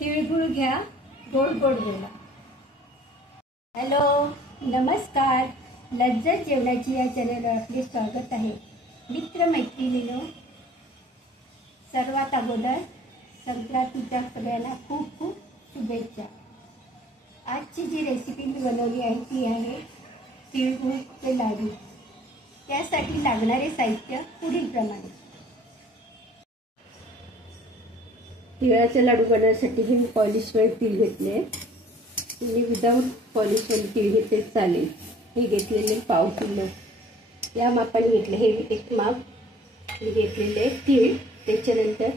तिळगुळ घ्या, गोड गोड बोला. हॅलो, नमस्कार. लज्जत जेवणाची या चॅनलवर आपले स्वागत आहे. मित्रमैत्रिणींनो, सर्वात अगोदर संक्रांतीच्या सगळ्यांना खूप खूप शुभेच्छा. आजची जी रेसिपी मी बनवली आहे ती आहे तिळगुळचे लाडू. त्यासाठी लागणारे साहित्य पुढीलप्रमाणे. तिळाचे लाडू बनवण्यासाठी मी पॉलिशवाले तीळ घेतले. तुम्ही विदाऊट पॉलिशवाले तीळ घेतले चालेल. हे घेतलेले पाव किलो या मापाने घेतले. हे एक माप घेतलेले तीळ, त्याच्यानंतर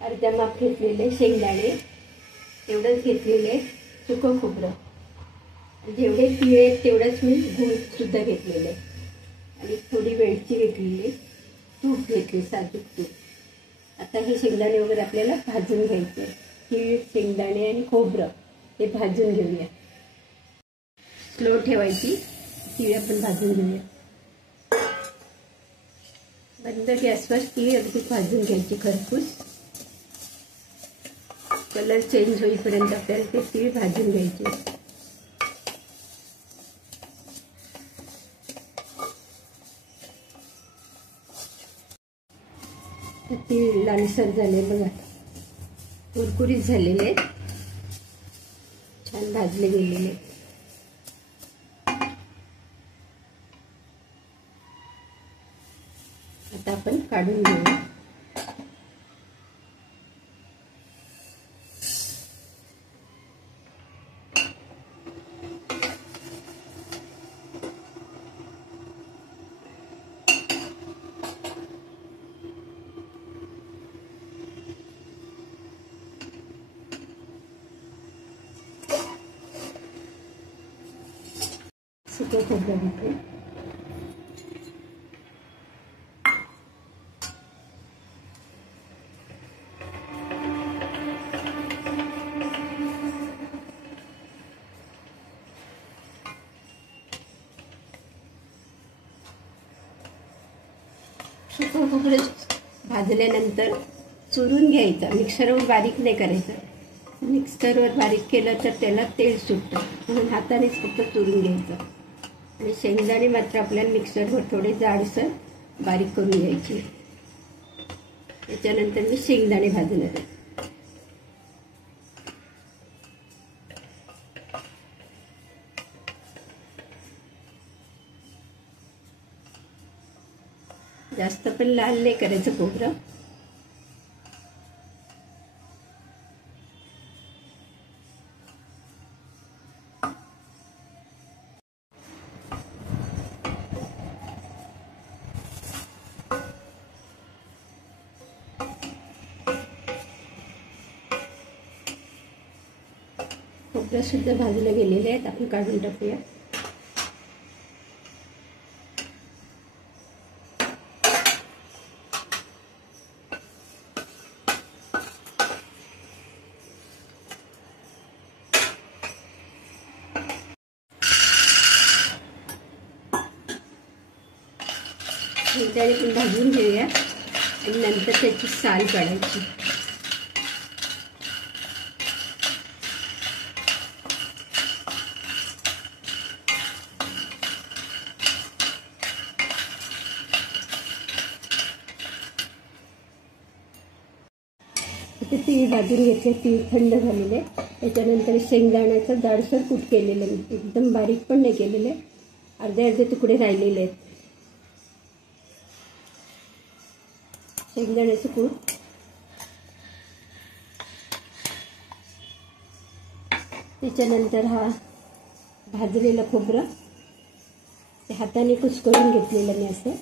अर्धा माप घेतलेले शेंगदाणे, एवढंच घेतलेले सुकं खोबरं, जेवढे तीळ आहेत तेवढंच मी गूळ सुद्धा घेतलेले आणि थोडी वेलची घेतलेली, तूप घेतले, साजूक तूप. आता हे शेंगदाणे वगैरे आपल्याला भाजून घ्यायचे. तीळ, शेंगदाणे आणि खोबरं हे भाजून घेऊया. स्लो ठेवायची. तीळ आपण भाजून घेऊया. बंद गॅसवर तीळ अगदी भाजून घ्यायची खरपूस. कलर चेंज होईपर्यंत आपल्याला ते तीळ भाजून घ्यायचे. तीळ लालसर झाले बघा, कुरकुरीत झालेले, छान भाजले गेलेले. आता आपण काढून घेऊ. सुकं खोबरं घेतलं. सुकं खोबरं भाजल्यानंतर चुरून घ्यायचं. मिक्सरवर बारीक नाही करायचं. मिक्सरवर बारीक केलं तर त्याला तेल सुटतं, म्हणून हातानेच फक्त चुरून घ्यायचं. आणि शेंगदाणे मात्र आपल्याला मिक्सरवर थोडे जाडसर बारीक करून घ्यायचे. त्याच्यानंतर मी शेंगदाणे भाजणार आहे. जास्त पण लाल नाही करायचं खोबरं. खोबरं सुद्धा भाजले गेलेले आहेत. आपण काढून टाकूया. शेंगदाणे पण भाजून घेऊया आणि नंतर त्याची साल काढायची. तीळ भाजून घेतले. तीळ थंड झालेले. त्याच्यानंतर शेंगदाण्याचं जाडसर कूट केलेलं, एकदम बारीक पण नाही केलेले, अर्धे अर्धे तुकडे राहिलेले आहेत. शेंगदाण्याचं कूट, त्याच्यानंतर हा भाजलेलं खोबरं ते हाताने कुस्करून घेतलेलं मी असं.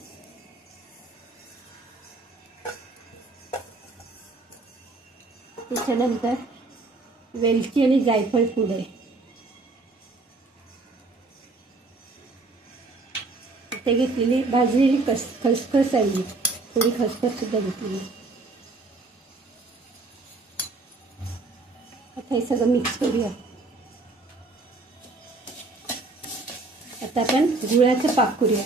त्याच्यानंतर वेलची आणि जायफळ पूड आहे. ते घेतलेली भाजलेली खसखस आहे, थोडी खसखस सुद्धा घेतलेली. आता हे सगळं मिक्स करूया. आता आपण गुळाचं पाक करूया.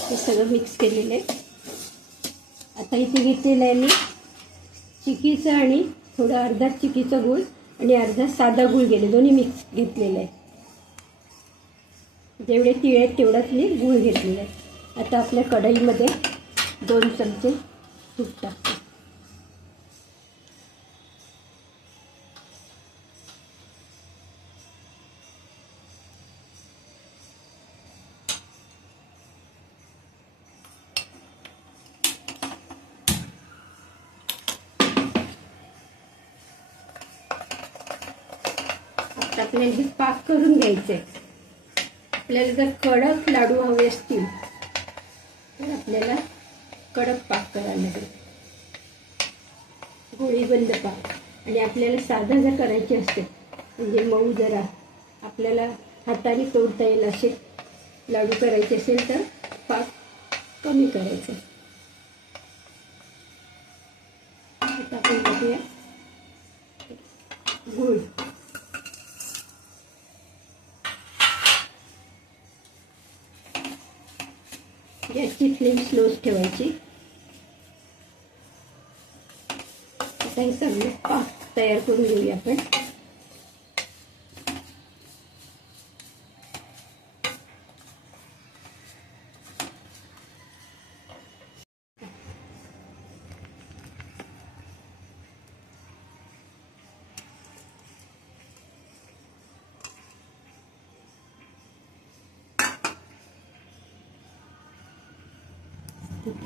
हे सगळं मिक्स केलेलं आहे. आता इथे घेतलेलं आहे मी चिकीचं आणि थोडं अर्धा चिकीचं गूळ आणि अर्धा साधा गूळ गेले, दोन्ही मिक्स घेतलेलं आहे. जेवढे तीळ आहेत तेवढाच मी गूळ घेतलेला आहे. आता आपल्या कढईमध्ये 2 चमचे तूप टाकते. आता आपल्याला हे पाक करून घ्यायचे. आपल्याला जर कडक लाडू हवे असतील तर आपल्याला कडक पाक करायला लागेल, गोळीबंद पाक. आणि आपल्याला साधं जर करायचे असते म्हणजे मऊ जरा आपल्याला हाताने तोडता येईल असे लाडू करायचे असेल तर पाक कमी करायचं. आता आपण टाकूया गूळ. गॅसची फ्लेम स्लोच ठेवायची. आता हे चांगलं पाक तयार करून घेऊया आपण.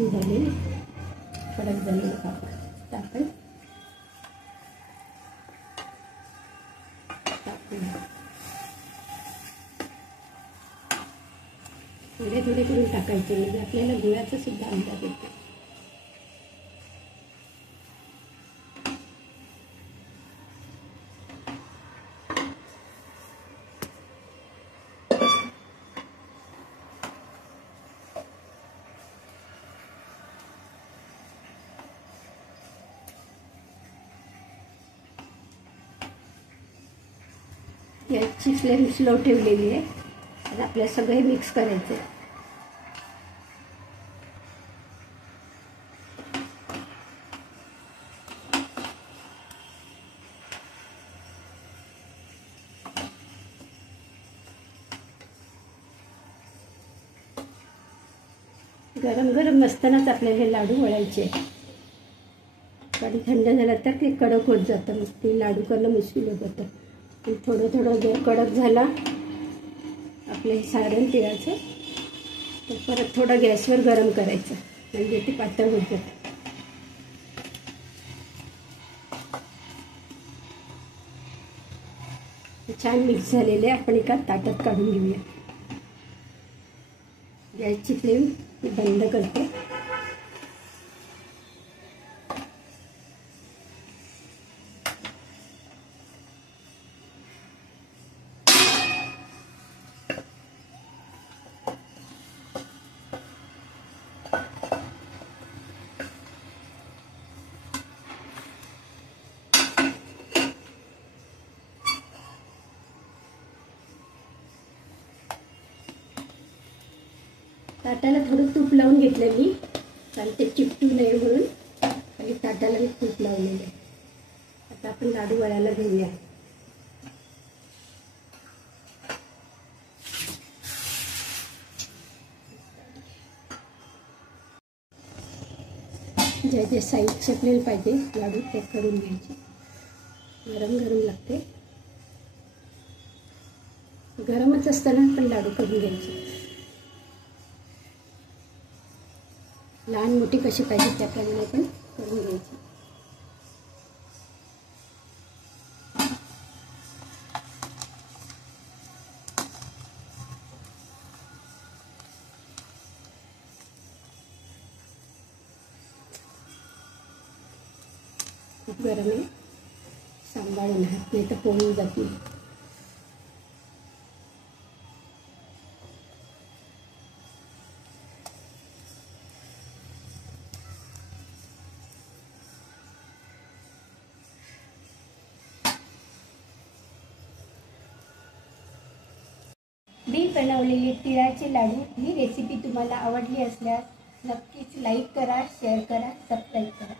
झालेली कडक झालेलं पाक आपण थोडे थोडे करून टाकायचे म्हणजे आपल्याला गुळाचा सुद्धा अंदाज येतो. गॅसची फ्लेम स्लो ठेवलेली आहे. आता आपल्याला सगळे मिक्स करायचे. गरम गरम असतानाच आपल्याला हे लाडू वळायचे. पण थंड झालं तर ते कडक होत जातं, मग ते लाडू करणं मुश्किल होत जातं. थोडं थोडं जर कडक झाला आपलं हे सारण तिळाचं तर परत थोडं गॅसवर गरम करायचं म्हणजे ते पातळ होत जातं. छान मिक्स झालेले आपण एका ताटात काढून घेऊया. गॅसची फ्लेम बंद करते. ताटाला थोडं तूप लावून घेतलं मी, कारण ते चिपटू नये म्हणून आणि ताटाला मी तूप लावलेलं आहे. आता आपण लाडू वळायला घेऊया. जे जे साईडचे आपल्याला पाहिजे लाडू ते करून घ्यायचे. गरम गरम लागते. गरमच असताना पण लाडू करून घ्यायचे. लहान मोठी कशी पाहिजे त्याप्रमाणे आपण करून घ्यायची. खूप गरम आहे, सांभाळून हात नाही तर पोळून जातील. मी बनवलेले तिळाचे लाडू ही रेसिपी तुम्हाला आवडली असल्यास नक्कीच लाईक करा, शेअर करा, सबस्क्राईब करा.